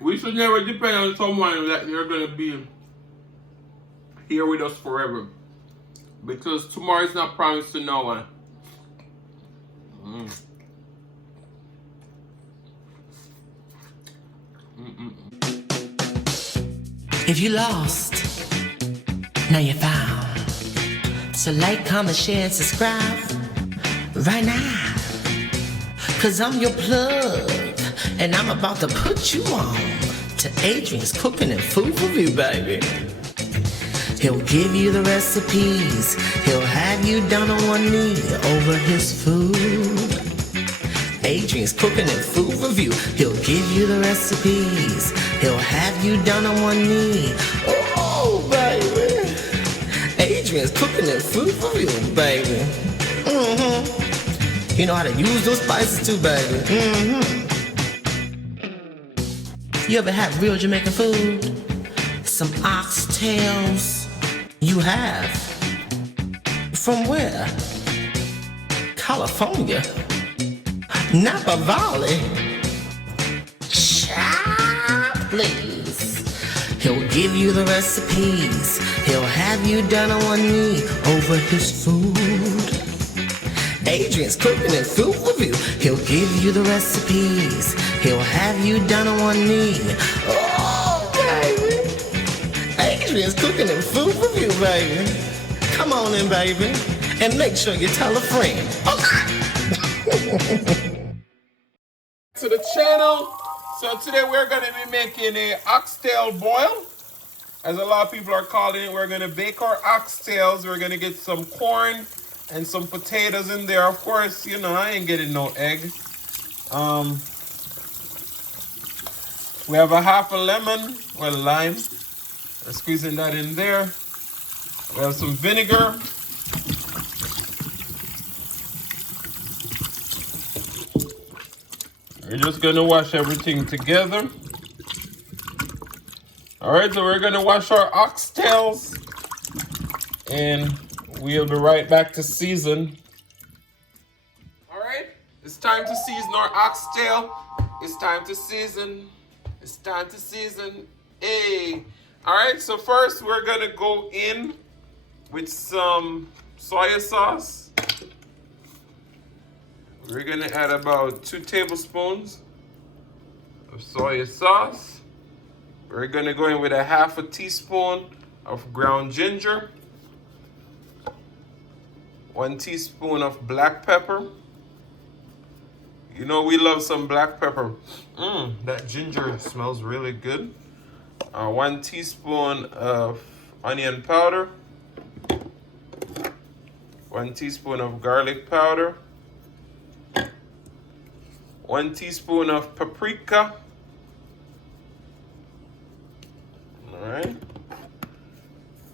We should never depend on someone that they're gonna be here with us forever, because tomorrow is not promised to no one. If you lost, now you're found. So like, comment, share, and subscribe right now. Cause I'm your plug, and I'm about to put you on to Adrian's Cooking and Food Review, baby. He'll give you the recipes. He'll have you down on one knee over his food. Adrian's Cooking and Food Review. He'll give you the recipes. He'll have you down on one knee. Oh, baby. Adrian's Cooking and Food Review, baby. You know how to use those spices too, baby. You ever had real Jamaican food? Some oxtails? You have? From where? California? Napa Valley? Child, please. He'll give you the recipes. He'll have you down on one knee over his food. Adrian's Cooking and Food Review. He'll give you the recipes. He'll have you down on one knee. Oh, baby. Adrian's Cooking and Food Review, baby. Come on in, baby. And make sure you tell a friend. Okay. To the channel. So today we're going to be making a oxtail boil. As a lot of people are calling it, we're going to bake our oxtails. We're going to get some corn and some potatoes in there. Of course, you know, I ain't getting no egg. We have a half a lemon, well, lime. We're squeezing that in there. We have some vinegar. We're just gonna wash everything together. All right, so we're gonna wash our oxtails and we'll be right back to season. All right, it's time to season our oxtail. It's time to season. It's time to season. Hey. All right, so first we're gonna go in with some soy sauce. We're gonna add about 2 tablespoons of soy sauce. We're gonna go in with a half a teaspoon of ground ginger, 1 teaspoon of black pepper. You know we love some black pepper. That ginger smells really good. 1 teaspoon of onion powder, 1 teaspoon of garlic powder, 1 teaspoon of paprika. All right.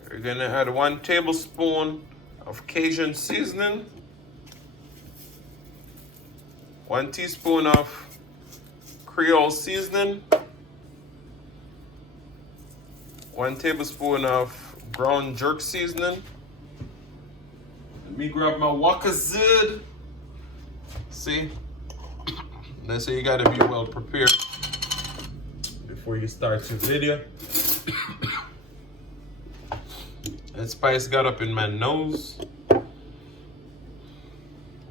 We're gonna add 1 tablespoon of Cajun seasoning, 1 teaspoon of Creole seasoning, 1 tablespoon of ground jerk seasoning. Let me grab my wakazid. See? They say you gotta be well prepared before you start your video. That spice got up in my nose.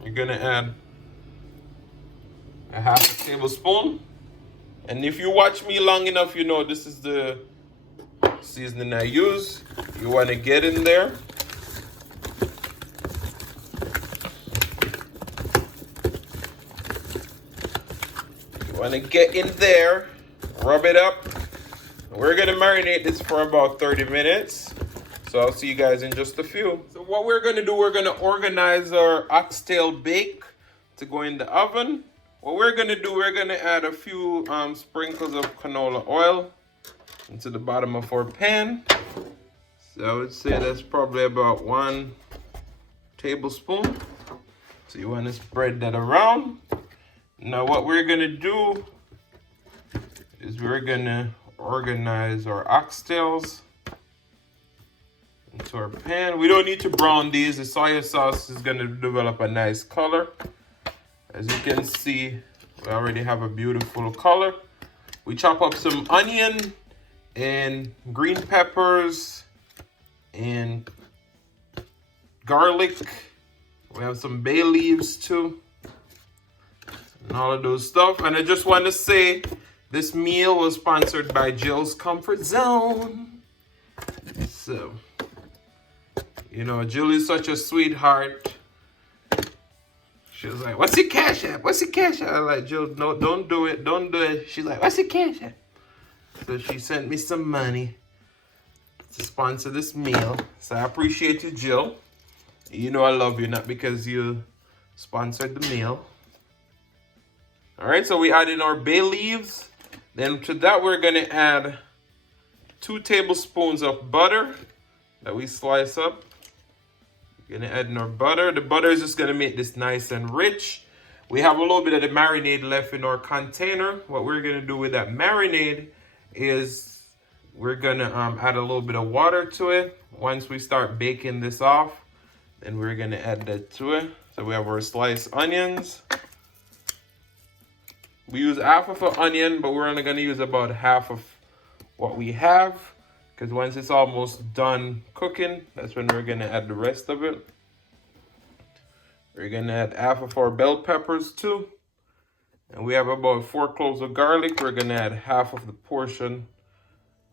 You're gonna add a half a tablespoon. And if you watch me long enough, you know this is the seasoning I use. You wanna get in there. Want to get in there, rub it up. We're gonna marinate this for about 30 minutes. So I'll see you guys in just a few. So what we're gonna do, we're gonna organize our oxtail bake to go in the oven. What we're gonna do, we're gonna add a few sprinkles of canola oil into the bottom of our pan. So I would say that's probably about 1 tablespoon. So you wanna spread that around. Now what we're gonna do is we're gonna organize our oxtails into our pan. We don't need to brown these. The soy sauce is gonna develop a nice color. As you can see, We already have a beautiful color. We chop up some onion and green peppers and garlic. We have some bay leaves too. And all of those stuff. And I just want to say this meal was sponsored by Jill's Comfort Zone. So, you know, Jill is such a sweetheart. She was like, what's your cash app? What's your cash app? I'm like, Jill, no, don't do it. Don't do it. She's like, what's your cash app? So she sent me some money to sponsor this meal. So I appreciate you, Jill. You know I love you, not because you sponsored the meal. All right, so we add in our bay leaves. Then to that, we're gonna add 2 tablespoons of butter that we slice up. We're gonna add in our butter. The butter is just gonna make this nice and rich. We have a little bit of the marinade left in our container. What we're gonna do with that marinade is we're gonna add a little bit of water to it. Once we start baking this off, then we're gonna add that to it. So we have our sliced onions. We use half of an onion, but we're only gonna use about half of what we have, because once it's almost done cooking, that's when we're gonna add the rest of it. We're gonna add half of our bell peppers too. And we have about 4 cloves of garlic. We're gonna add half of the portion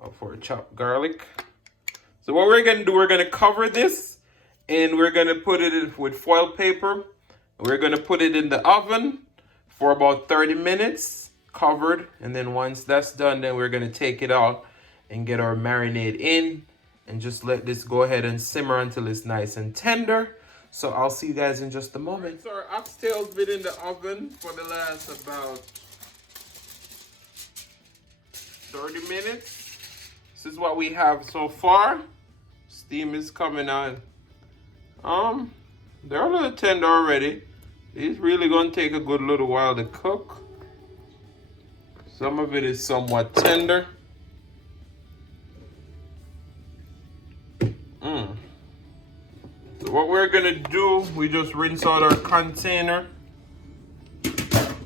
of our chopped garlic. So what we're gonna do, we're gonna cover this and we're gonna put it in with foil paper. We're gonna put it in the oven for about 30 minutes covered. And then once that's done, then we're gonna take it out and get our marinade in and just let this go ahead and simmer until it's nice and tender. So I'll see you guys in just a moment. So our oxtails been in the oven for the last about 30 minutes. This is what we have so far. Steam is coming on. They're a little tender already. It's really gonna take a good little while to cook. Some of it is somewhat tender. So what we're gonna do, we just rinse out our container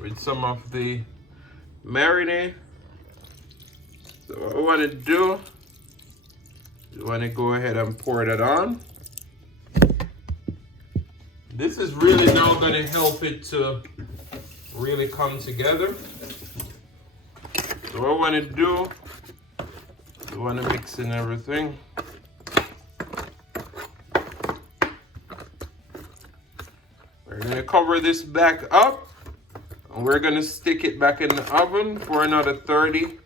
with some of the marinade. So what we wanna do, you wanna go ahead and pour that on. This is really now gonna help it to really come together. So what I wanna do, I wanna mix in everything. We're gonna cover this back up and we're gonna stick it back in the oven for another 30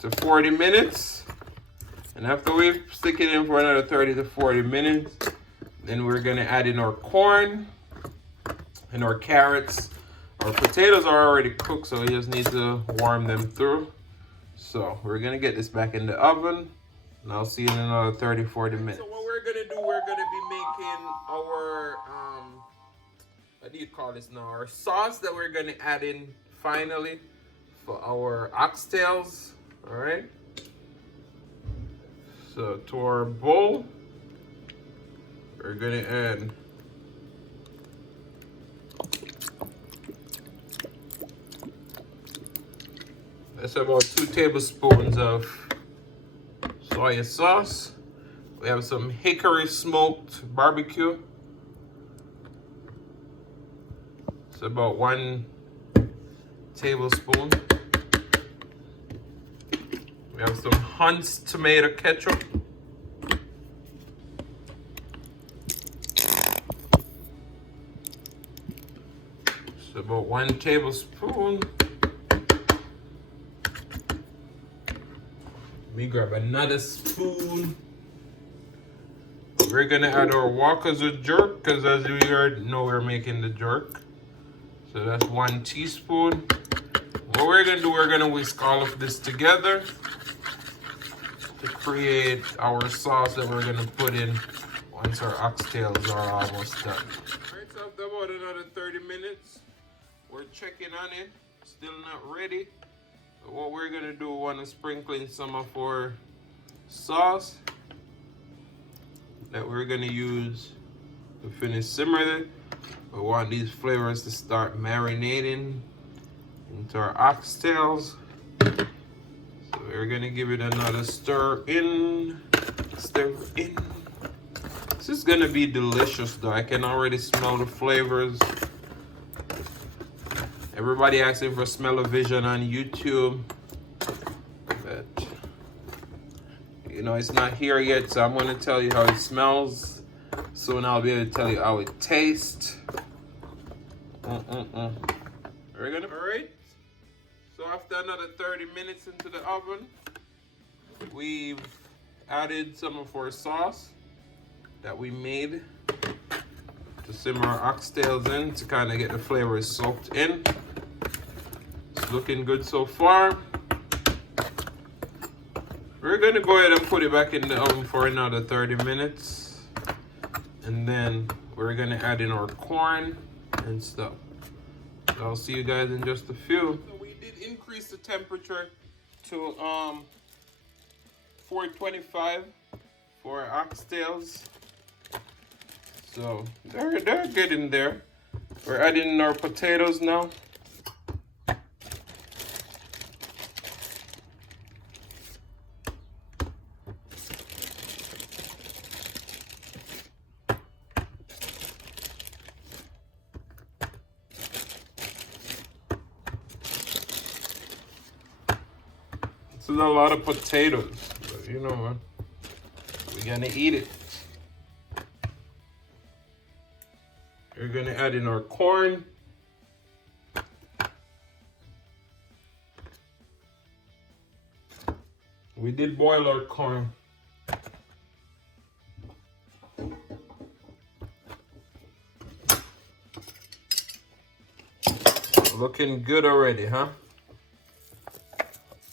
to 40 minutes. And after we stick it in for another 30 to 40 minutes, then we're gonna add in our corn and our carrots. Our potatoes are already cooked, so we just need to warm them through. So we're gonna get this back in the oven and I'll see you in another 30, 40 minutes. So what we're gonna do, we're gonna be making our, what do you call this now? Our sauce that we're gonna add in finally for our oxtails, all right? So to our bowl, we're gonna add that's about 2 tablespoons of soy sauce. We have some hickory smoked barbecue. It's about 1 tablespoon. We have some Hunt's tomato ketchup. It's about 1 tablespoon. Let me grab another spoon. We're gonna add our Walker's with jerk, because as you already know, we're making the jerk. So that's 1 teaspoon. What we're gonna do, we're gonna whisk all of this together to create our sauce that we're gonna put in once our oxtails are almost done. Alright, so after about another 30 minutes, we're checking on it. Still not ready. But what we're gonna do, we wanna sprinkle in some of our sauce that we're gonna use to finish simmering it. We want these flavors to start marinating into our oxtails. So we're gonna give it another stir in. Stir in. This is gonna be delicious though. I can already smell the flavors. Everybody asking for smell-o-vision on YouTube. But you know, it's not here yet, so I'm gonna tell you how it smells. Soon I'll be able to tell you how it tastes. We're gonna, all right. So after another 30 minutes into the oven, we've added some of our sauce that we made to simmer our oxtails in to kind of get the flavors soaked in. It's looking good so far. We're gonna go ahead and put it back in the oven for another 30 minutes. And then we're gonna add in our corn and stuff. So I'll see you guys in just a few. So we did increase the temperature to 425 for our oxtails. So they're good in there. We're adding in our potatoes now. This is a lot of potatoes, but you know what? We're gonna eat it. We're gonna add in our corn. We did boil our corn. Looking good already, huh?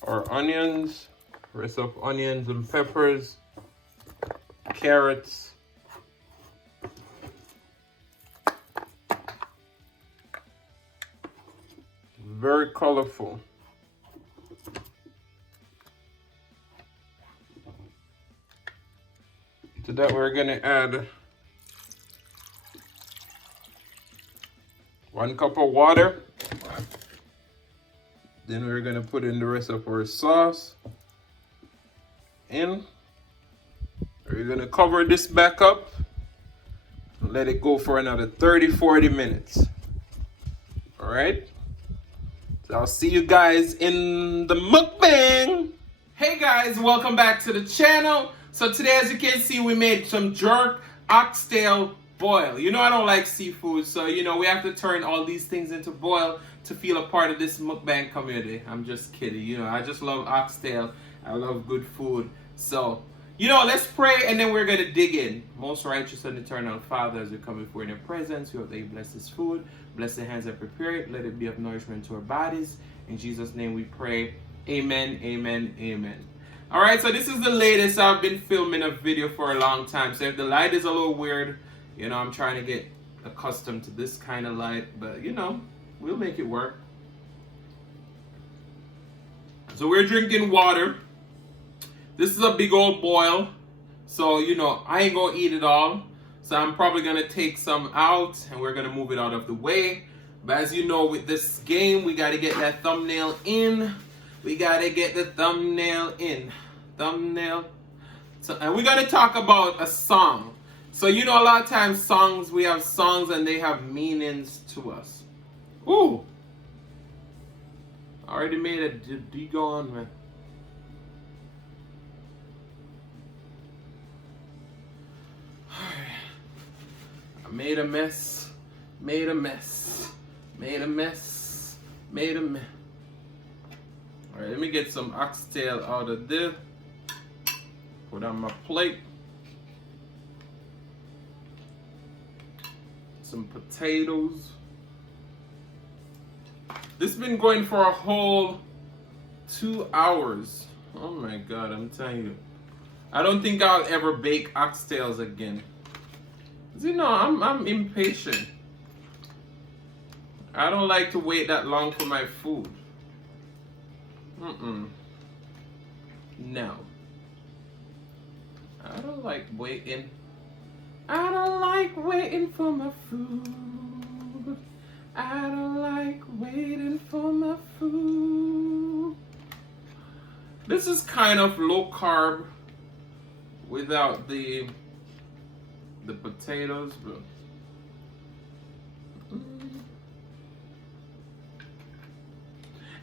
Our onions, rest of onions and peppers, carrots. Very colorful. To that we're gonna add 1 cup of water. Then we're gonna put in the rest of our sauce in. We're gonna cover this back up and let it go for another 30-40 minutes. All right. So I'll see you guys in the mukbang. Hey guys, welcome back to the channel. So today, as you can see, we made some jerk oxtail boil. You know I don't like seafood, so you know we have to turn all these things into boil to feel a part of this mukbang community. I'm just kidding. You know, I just love oxtail. I love good food. So, you know, let's pray and then we're going to dig in. Most righteous and eternal Father, as we come before in your presence, we hope that you bless this food. Bless the hands that prepare it. Let it be of nourishment to our bodies. In Jesus' name we pray. Amen, amen, amen. All right, so this is the latest. I've been filming a video for a long time. So if the light is a little weird, you know, I'm trying to get accustomed to this kind of light. But, you know, we'll make it work. So we're drinking water. This is a big old boil. So, you know, I ain't gonna eat it all. So I'm probably gonna take some out and we're gonna move it out of the way. But as you know, with this game, we gotta get that thumbnail in. We gotta get the thumbnail in. Thumbnail. So, and we're gonna talk about a song. So, you know, a lot of times songs, we have songs and they have meanings to us. Ooh. I already made a D-gone, man. I made a mess. Made a mess. Made a mess. Made a mess. Alright, let me get some oxtail out of this. Put on my plate. Some potatoes. This has been going for a whole 2 hours. Oh my God, I'm telling you. I don't think I'll ever bake oxtails again. You know, I'm impatient. I don't like to wait that long for my food. No. I don't like waiting. I don't like waiting for my food. I don't like waiting for my food. This is kind of low carb without the potatoes, but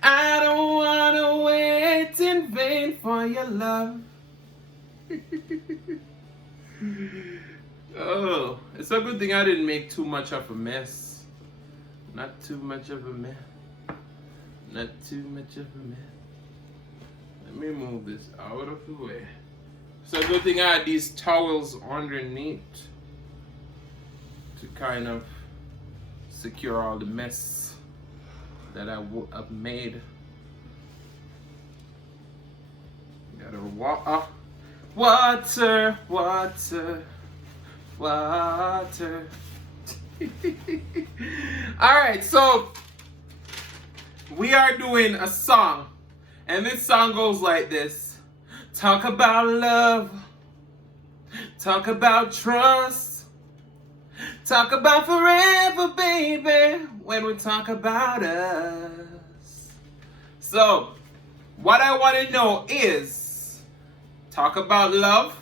I don't wanna wait in vain for your love. Oh, it's a good thing I didn't make too much of a mess. Not too much of a mess. Not too much of a mess. Let me move this out of the way. It's a good thing I had these towels underneath to kind of secure all the mess that I would have made. Gotta water, water, water, water. Alright, so we are doing a song, and this song goes like this. Talk about love, talk about trust, talk about forever, baby, when we talk about us. So, what I want to know is, talk about love,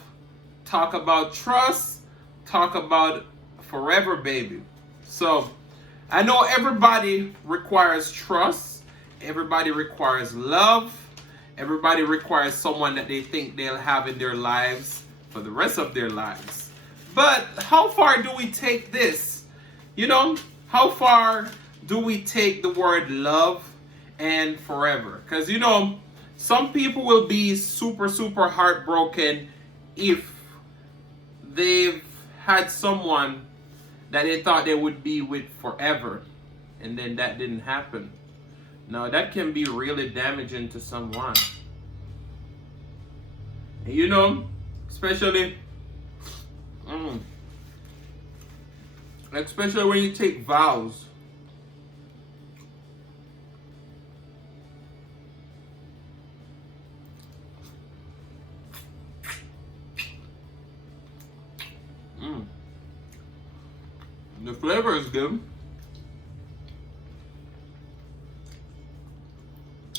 talk about trust, talk about forever, baby. So, I know everybody requires trust, everybody requires love, everybody requires someone that they think they'll have in their lives for the rest of their lives. But how far do we take this? You know, how far do we take the word love and forever? Because, you know, some people will be super, super heartbroken if they've had someone that they thought they would be with forever, and then that didn't happen. Now, that can be really damaging to someone. And you know, especially when you take vows. The flavor is good.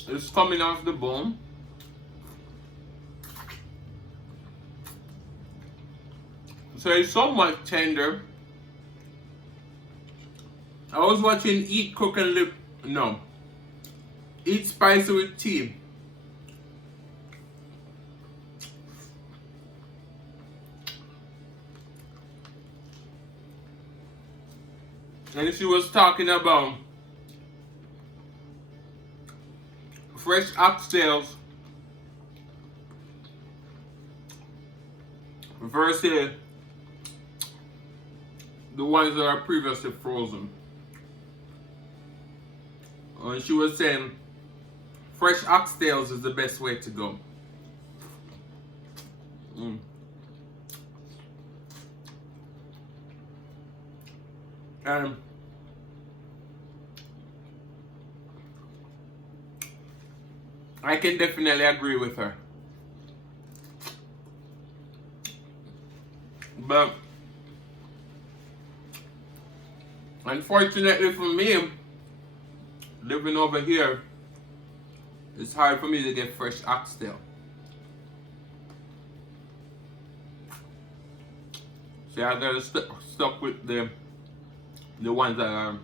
It's coming off the bone. So it's somewhat tender. I was watching Eat, Cook and Live. No. Eat Spicy with Tea. And she was talking about fresh oxtails versus the ones that are previously frozen. And she was saying fresh oxtails is the best way to go. And I can definitely agree with her. But unfortunately for me, living over here, it's hard for me to get fresh oxtail. So I gotta stuck with the ones that are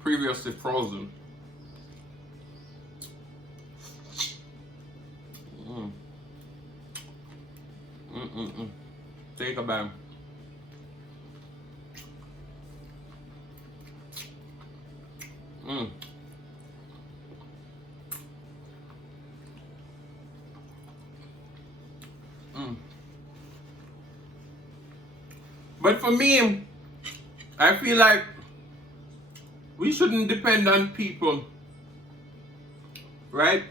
previously frozen. Take a bite. But for me, I feel like we shouldn't depend on people, right?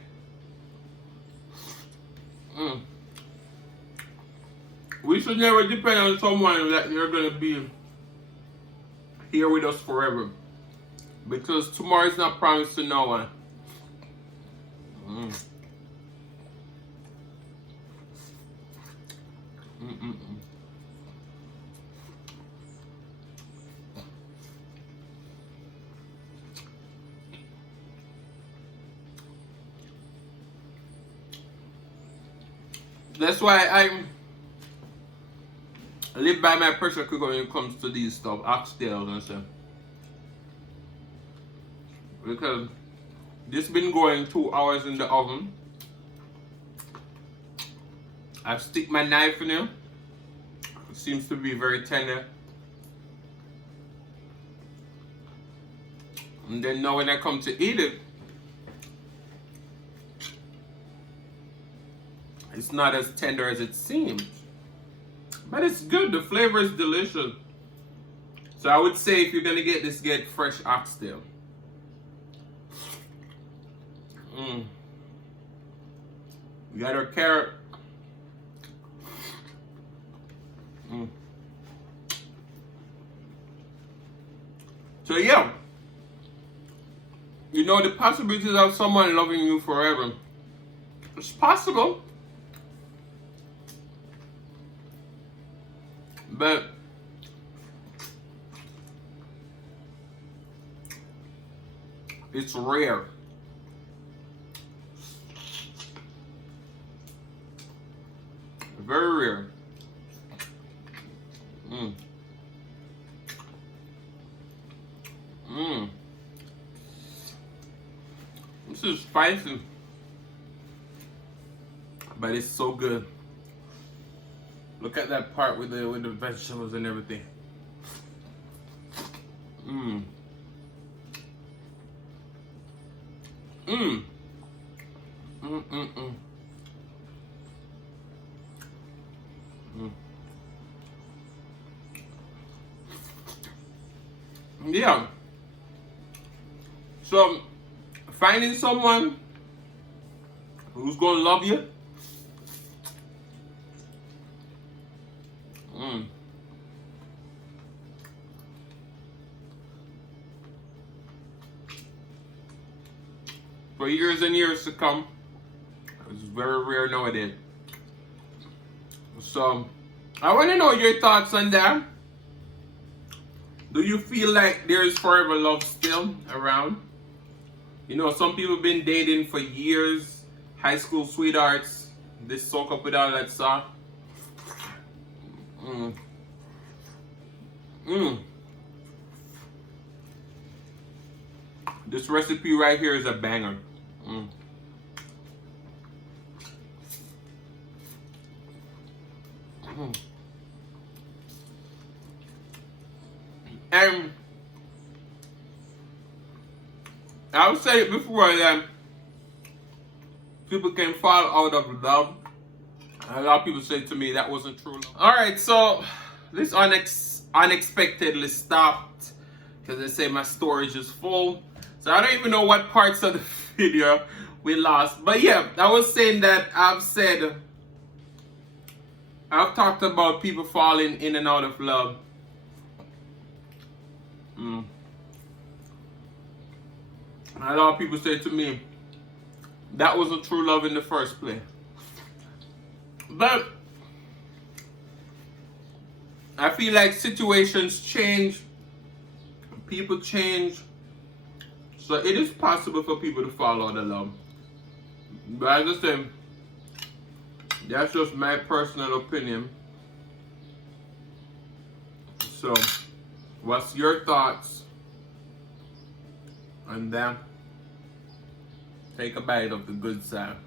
We should never depend on someone that you're gonna be here with us forever, because tomorrow is not promised to no one. That's why I live by my pressure cooker when it comes to these stuff, oxtails and stuff. Because this been going 2 hours in the oven. I stick my knife in it. It seems to be very tender. And then now when I come to eat it, it's not as tender as it seems. But it's good, the flavor is delicious. So I would say if you're gonna get this, get fresh oxtail. You got our carrot. So yeah, you know the possibilities of someone loving you forever. It's possible. But it's rare. Very rare. This is spicy, but it's so good. Look at that part with the vegetables and everything. Yeah. So finding someone who's gonna love you. For years and years to come. It's very rare nowadays. So I want to know your thoughts on that. Do you feel like there's forever love still around? You know, some people have been dating for years, high school sweethearts. They soak up with all that stuff. This recipe right here is a banger. And I've said it before that people can fall out of love. A lot of people say to me that wasn't true love. Alright, so this unexpectedly stopped because they say my storage is full. So I don't even know what parts of the video we lost. But yeah, I was saying that I've talked about people falling in and out of love. A lot of people say to me, that wasn't true love in the first place. But I feel like situations change, people change, so it is possible for people to fall out of love. But as I said, that's just my personal opinion. So, what's your thoughts on that? Take a bite of the good side.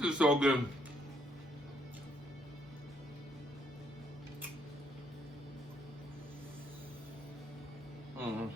This is so good. Mm.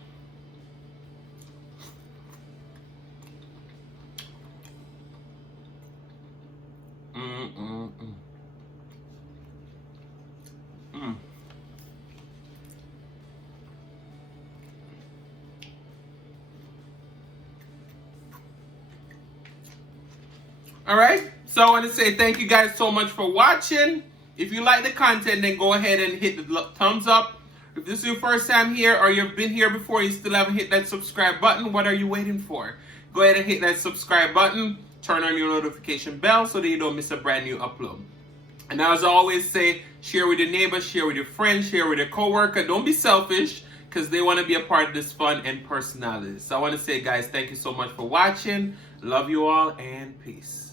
All right, so I want to say thank you guys so much for watching. If you like the content, then go ahead and hit the thumbs up. If this is your first time here or you've been here before, you still haven't hit that subscribe button, what are you waiting for? Go ahead and hit that subscribe button, turn on your notification bell so that you don't miss a brand new upload. And as I always say, share with your neighbors, share with your friends, share with your coworker. Don't be selfish, because they want to be a part of this fun and personality. So I want to say, guys, thank you so much for watching. Love you all, and peace.